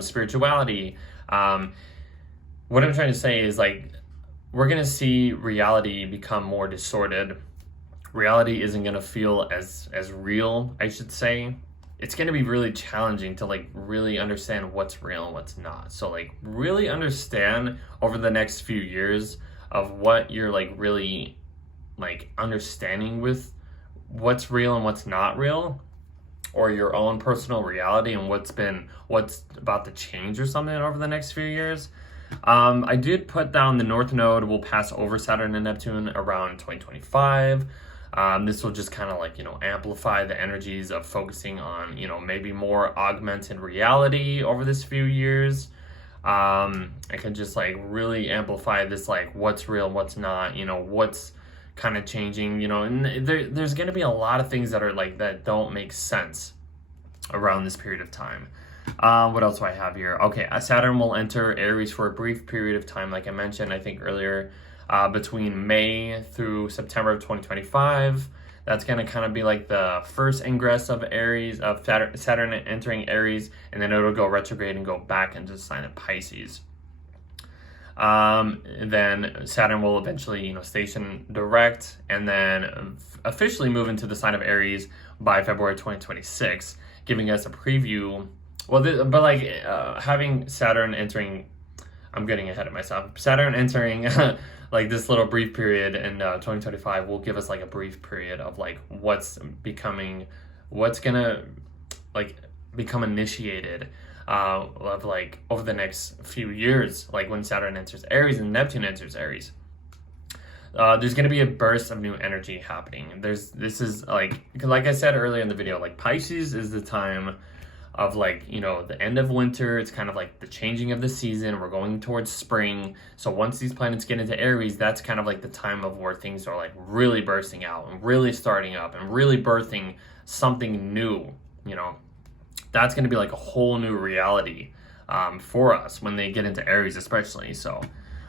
spirituality. Um, what I'm trying to say is like we're gonna see reality become more distorted. Reality isn't gonna feel as real, I should say. It's gonna be really challenging to like really understand what's real and what's not. So like really understand over the next few years of what you're like really like understanding with what's real and what's not real, or your own personal reality and what's about to change or something over the next few years. I did put down the North Node will pass over Saturn and Neptune around 2025. This will just kind of like, amplify the energies of focusing on, maybe more augmented reality over this few years. It can just like really amplify this, like what's real, what's not, what's kind of changing, and there's going to be a lot of things that are like, that don't make sense around this period of time. What else do I have here? Okay, Saturn will enter Aries for a brief period of time, like I mentioned, I think earlier, between May through September of 2025. That's going to kind of be like the first ingress of Aries, of Saturn entering Aries, and then it'll go retrograde and go back into the sign of Pisces. Then Saturn will eventually, station direct, and then officially move into the sign of Aries by February 2026, giving us a preview. Well, but like having Saturn entering, I'm getting ahead of myself. Saturn entering like this little brief period in 2025 will give us like a brief period of like what's gonna like become initiated of like over the next few years, like when Saturn enters Aries and Neptune enters Aries. There's going to be a burst of new energy happening. This is like I said earlier in the video, like Pisces is the time of like, the end of winter. It's kind of like the changing of the season. We're going towards spring. So once these planets get into Aries, that's kind of like the time of where things are like really bursting out and really starting up and really birthing something new, That's going to be like a whole new reality for us when they get into Aries, especially. So,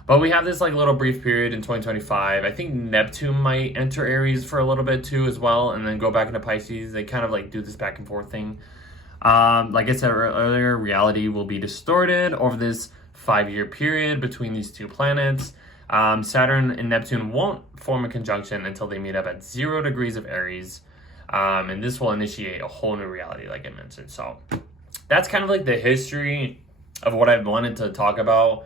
but we have this like little brief period in 2025. I think Neptune might enter Aries for a little bit too as well, and then go back into Pisces. They kind of like do this back and forth thing. Like I said earlier, reality will be distorted over this 5-year period between these two planets. Saturn and Neptune won't form a conjunction until they meet up at 0 degrees of Aries. And this will initiate a whole new reality, like I mentioned. So that's kind of like the history of what I wanted to talk about.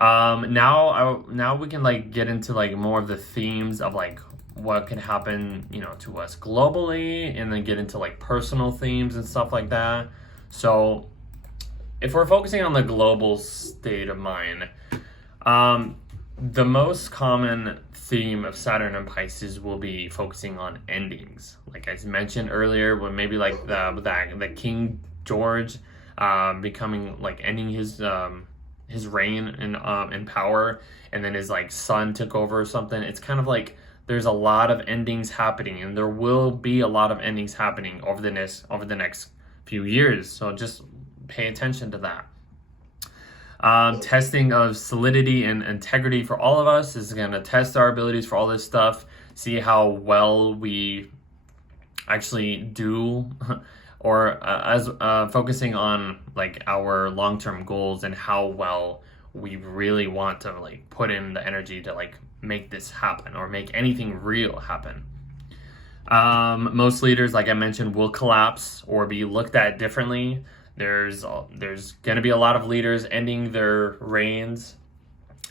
Now we can like get into like more of the themes of like what can happen, to us globally, and then get into like personal themes and stuff like that. So if we're focusing on the global state of mind, the most common theme of Saturn and Pisces will be focusing on endings. Like I mentioned earlier, when maybe like the King George becoming like ending his reign in power, and then his like son took over or something. It's kind of like there's a lot of endings happening, and there will be a lot of endings happening over the next few years. So just pay attention to that. Testing of solidity and integrity for all of us is going to test our abilities for all this stuff, see how well we actually do, or as focusing on like our long-term goals and how well we really want to like put in the energy to like make this happen or make anything real happen. Most leaders, like I mentioned, will collapse or be looked at differently. There's going to be a lot of leaders ending their reigns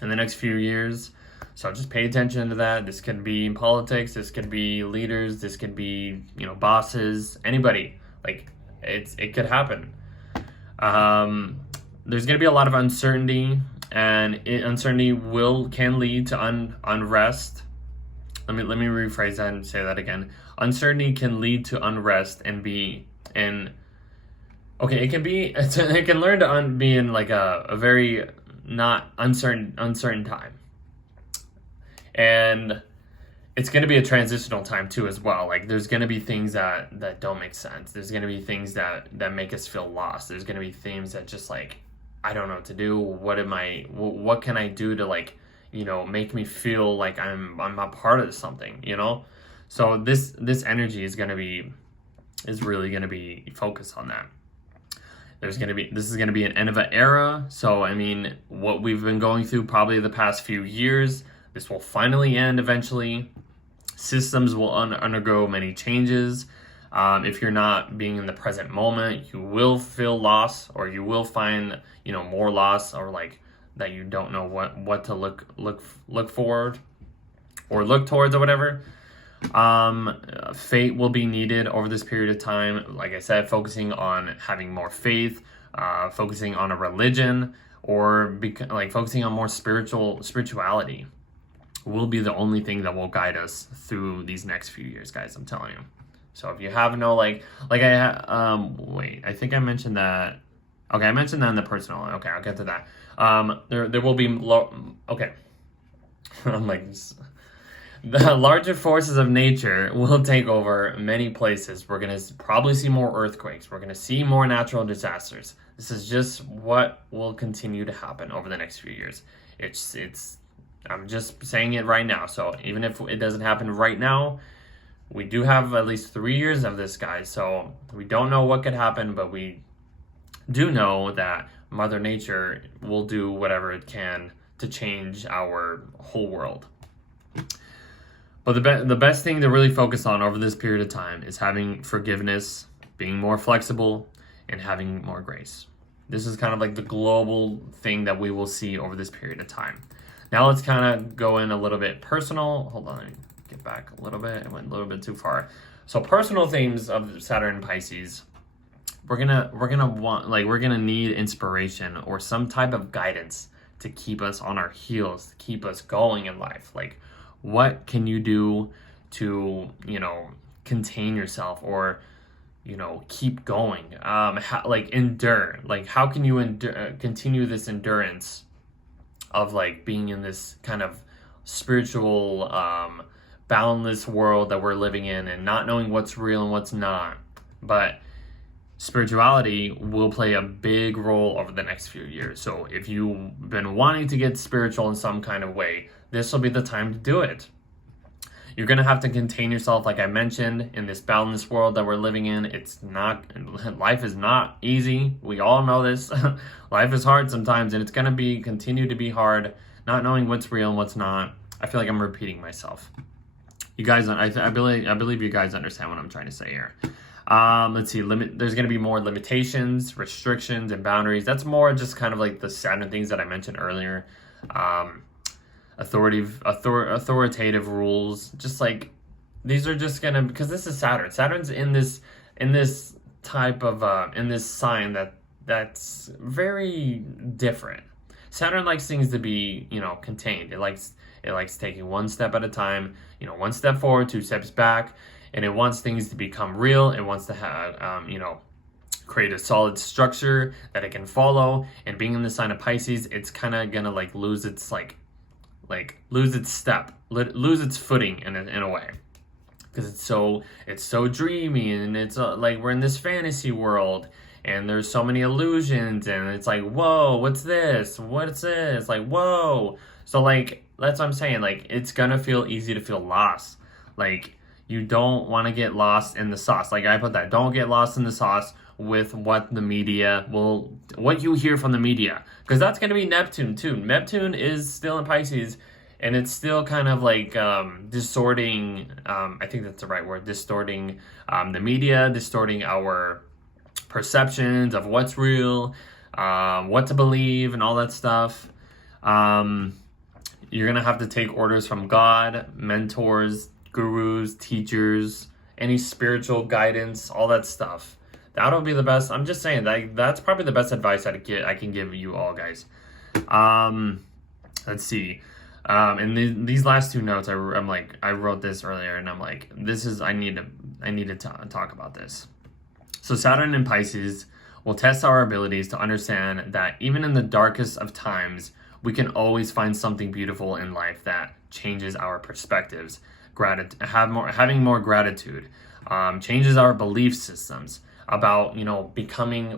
in the next few years. So just pay attention to that. This could be in politics. This could be leaders. This could be, bosses, anybody. Like it could happen. There's going to be a lot of uncertainty, and uncertainty can lead to unrest. Let me rephrase that and say that again. Uncertainty can lead to unrest and be in. Okay, it can learn to be in like a very not uncertain time, and it's going to be a transitional time too as well. Like there's going to be things that don't make sense. There's going to be things that make us feel lost. There's going to be themes that just like, I don't know what to do. What can I do to like, make me feel like I'm a part of something, So this energy is really going to be focused on that. This is going to be an end of an era. So, I mean, what we've been going through probably the past few years, this will finally end eventually. Systems will undergo many changes. If you're not being in the present moment, you will feel lost, or you will find, more loss, or like that you don't know what to look forward or look towards or whatever. Faith will be needed over this period of time. Like I said, focusing on having more faith, focusing on a religion, or focusing on more spirituality will be the only thing that will guide us through these next few years, guys. I'm telling you. So if you have no wait, I think I mentioned that. Okay, I mentioned that in the personal. Okay, I'll get to that. There will be okay. I'm like, the larger forces of nature will take over many places. We're gonna probably see more earthquakes. We're gonna see more natural disasters. This is just what will continue to happen over the next few years. I'm just saying it right now. So even if it doesn't happen right now, we do have at least 3 years of this, guys. So we don't know what could happen, but we do know that Mother Nature will do whatever it can to change our whole world. But the best thing to really focus on over this period of time is having forgiveness, being more flexible, and having more grace. This is kind of like the global thing that we will see over this period of time. Now let's kind of go in a little bit personal. Hold on, let me get back a little bit. I went a little bit too far. So personal themes of Saturn and Pisces. We're gonna need inspiration or some type of guidance to keep us on our heels, to keep us going in life. Like, what can you do to, contain yourself or, keep going? Endure. Like, how can you continue this endurance of like being in this kind of spiritual, boundless world that we're living in and not knowing what's real and what's not? But spirituality will play a big role over the next few years. So if you've been wanting to get spiritual in some kind of way, this will be the time to do it. You're going to have to contain yourself, like I mentioned, in this balanced world that we're living in. Life is not easy. We all know this. Life is hard sometimes, and it's going to continue to be hard, not knowing what's real and what's not. I feel like I'm repeating myself. You guys, I believe you guys understand what I'm trying to say here. Let's see, there's going to be more limitations, restrictions, and boundaries. That's more just kind of like the Saturn things that I mentioned earlier. Authoritative rules, just like these are just gonna, because this is Saturn. Saturn's in this type of in this sign that's very different. Saturn likes things to be contained. It likes taking one step at a time. One step forward, 2 steps back, and it wants things to become real. It wants to have create a solid structure that it can follow. And being in the sign of Pisces, it's kind of gonna lose its lose its step, lose its footing in a way, because it's so dreamy, and it's we're in this fantasy world, and there's so many illusions, and it's like, whoa, what's this, like, whoa. So that's what I'm saying, it's gonna feel easy to feel lost. You don't want to get lost in the sauce. I put that, don't get lost in the sauce with what you hear from the media, because that's going to be Neptune too. Neptune is still in Pisces, and it's still kind of distorting, I think that's the right word, distorting the media, distorting our perceptions of what's real, what to believe, and all that stuff. You're going to have to take orders from God, mentors, gurus, teachers, any spiritual guidance, all that stuff. That'll be the best. I'm just saying that's probably the best advice I can give you all, guys. Let's see. And these last 2 notes, I wrote this earlier, and I'm like, I need to talk about this. So Saturn and Pisces will test our abilities to understand that even in the darkest of times, we can always find something beautiful in life that changes our perspectives. having more gratitude, changes our belief systems about, you know, becoming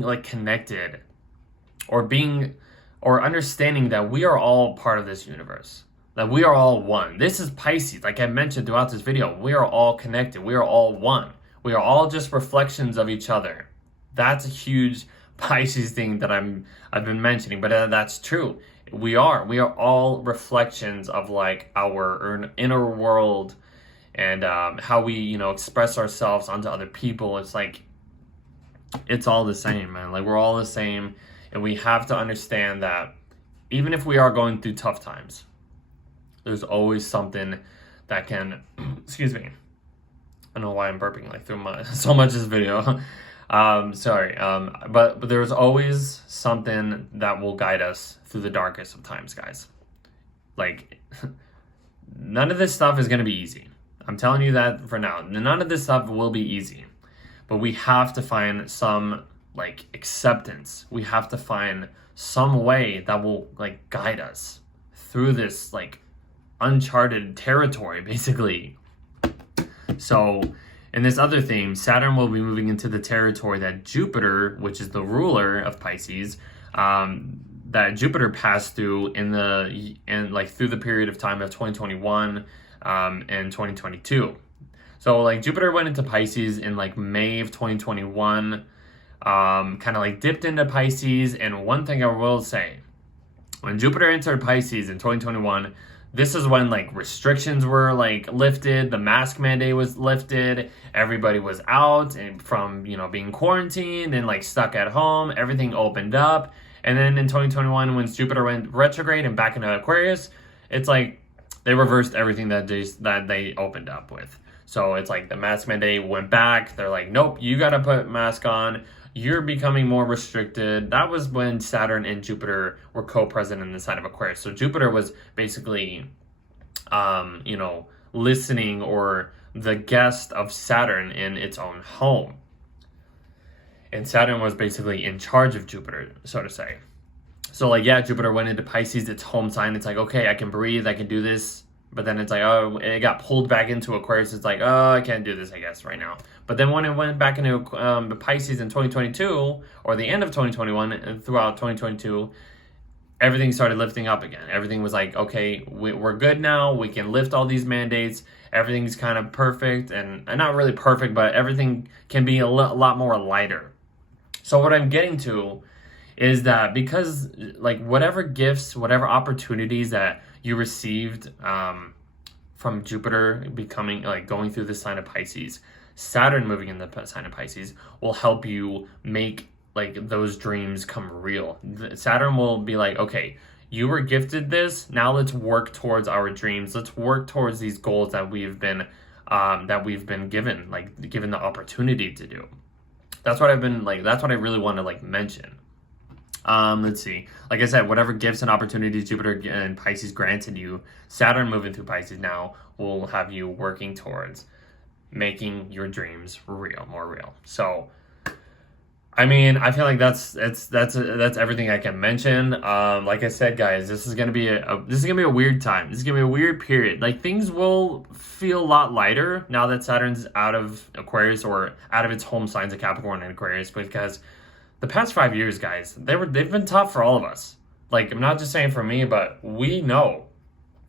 like connected, or understanding that we are all part of this universe, that we are all one. This is Pisces. Like I mentioned throughout this video, we are all connected. We are all one. We are all just reflections of each other. That's a huge Pisces thing that I've been mentioning, but that's true. We are all reflections of like our inner world, and how we, you know, express ourselves onto other people. It's like, it's all the same, man. Like, we're all the same, and we have to understand that even if we are going through tough times, there's always something that can excuse me, I don't know why I'm burping like through so much this video. Sorry. But there's always something that will guide us through the darkest of times, guys. Like, none of this stuff is going to be easy. I'm telling you that for now. None of this stuff will be easy. But we have to find some, like, acceptance. We have to find some way that will, like, guide us through this, like, uncharted territory, basically. So, in this other theme, Saturn will be moving into the territory that Jupiter, which is the ruler of Pisces, that Jupiter passed through through the period of time of 2021 and 2022. So like Jupiter went into Pisces in like May of 2021, kind of like dipped into Pisces. And one thing I will say, when Jupiter entered Pisces in 2021, this is when like restrictions were like lifted, the mask mandate was lifted, everybody was out and from, you know, being quarantined and like stuck at home, everything opened up. And then in 2021, when Jupiter went retrograde and back into Aquarius, it's like they reversed everything that they opened up with. So it's like the mask mandate went back. They're like, nope, you got to put mask on. You're becoming more restricted. That was when Saturn and Jupiter were co-present in the sign of Aquarius. So Jupiter was basically, you know, listening or the guest of Saturn in its own home. And Saturn was basically in charge of Jupiter, so to say. So like, yeah, Jupiter went into Pisces, its home sign. It's like, okay, I can breathe, I can do this. But then it's like, oh, it got pulled back into Aquarius. It's like, oh, I can't do this, I guess, right now. But then when it went back into Pisces in 2022, or the end of 2021 and throughout 2022, everything started lifting up again. Everything was like, okay, we're good now. We can lift all these mandates. Everything's kind of perfect, and not really perfect, but everything can be a lot more lighter. So what I'm getting to is that because like whatever gifts, whatever opportunities that you received from Jupiter becoming like going through the sign of Pisces, Saturn moving in the sign of Pisces will help you make like those dreams come real. Saturn will be like, okay, you were gifted this, now let's work towards our dreams. Let's work towards these goals that we've been given the opportunity to do. That's what that's what I really want to like mention. Let's see. Like I said, whatever gifts and opportunities Jupiter and Pisces granted you, Saturn moving through Pisces now will have you working towards making your dreams real, more real. So, I mean, I feel like that's everything I can mention. Like I said, guys, this is gonna be a weird time. This is gonna be a weird period. Like things will feel a lot lighter now that Saturn's out of Aquarius or out of its home signs of Capricorn and Aquarius, because the past 5 years, guys, they've been tough for all of us. Like, I'm not just saying for me, but we know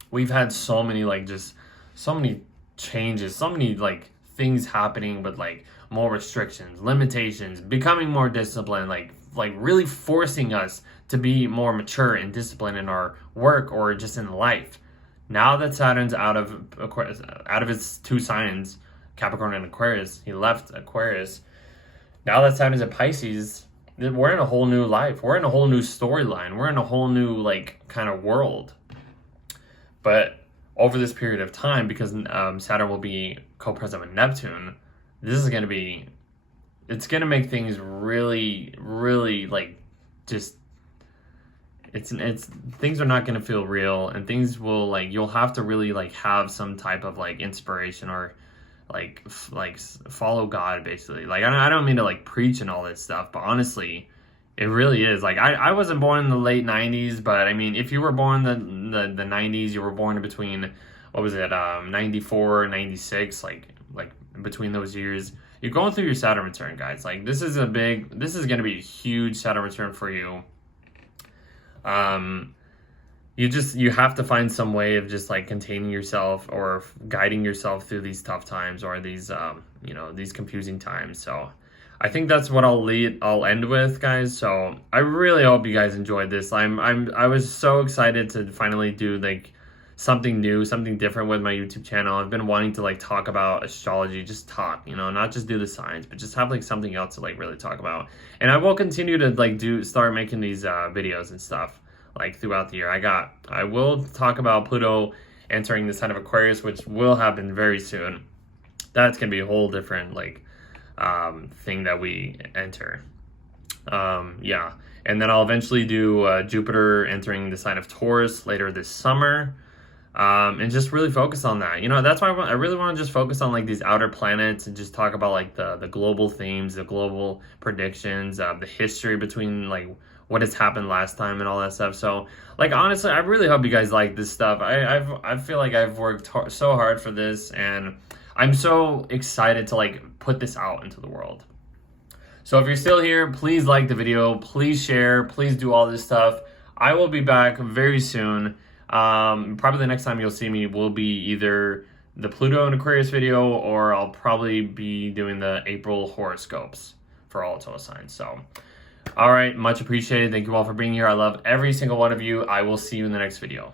we've had so many changes, so many like things happening, but like more restrictions, limitations, becoming more disciplined, like really forcing us to be more mature and disciplined in our work or just in life. Now that Saturn's out of Aquarius, out of its two signs, Capricorn and Aquarius, he left Aquarius. Now that Saturn's at Pisces, we're in a whole new life. We're in a whole new storyline. We're in a whole new like kind of world. But over this period of time, because Saturn will be co-present with Neptune, this is going to it's going to make things really, really like just, things are not going to feel real, and things will like, you'll have to really like have some type of like inspiration or like follow God, basically. Like, I don't mean to like preach and all this stuff, but honestly, it really is. Like, I wasn't born in the late 90s, but I mean, if you were born in the 90s, you were born in between what was it, 94, 96, like between those years. You're going through your Saturn return, guys. Like, this is going to be a huge Saturn return for you. You have to find some way of just like containing yourself or guiding yourself through these tough times or these these confusing times. So I think that's what I'll end with, guys. So I really hope you guys enjoyed this. I was so excited to finally do like something new, something different with my YouTube channel. I've been wanting to like talk about astrology, just talk, not just do the signs, but just have like something else to like really talk about. And I will continue to like start making these videos and stuff like throughout the year. I will talk about Pluto entering the sign of Aquarius, which will happen very soon. That's gonna be a whole different like thing that we enter. Yeah, and then I'll eventually do Jupiter entering the sign of Taurus later this summer. And just really focus on that. That's why I really want to just focus on like these outer planets and just talk about like the global themes, the global predictions, the history between like what has happened last time and all that stuff. So like, honestly, I really hope you guys like this stuff. I feel like I've worked so hard for this, and I'm so excited to like put this out into the world. So if you're still here, please like the video, please share, please do all this stuff. I will be back very soon. Probably the next time you'll see me will be either the Pluto and Aquarius video, or I'll probably be doing the April horoscopes for all total signs. So, all right, much appreciated. Thank you all for being here. I love every single one of you. I will see you in the next video.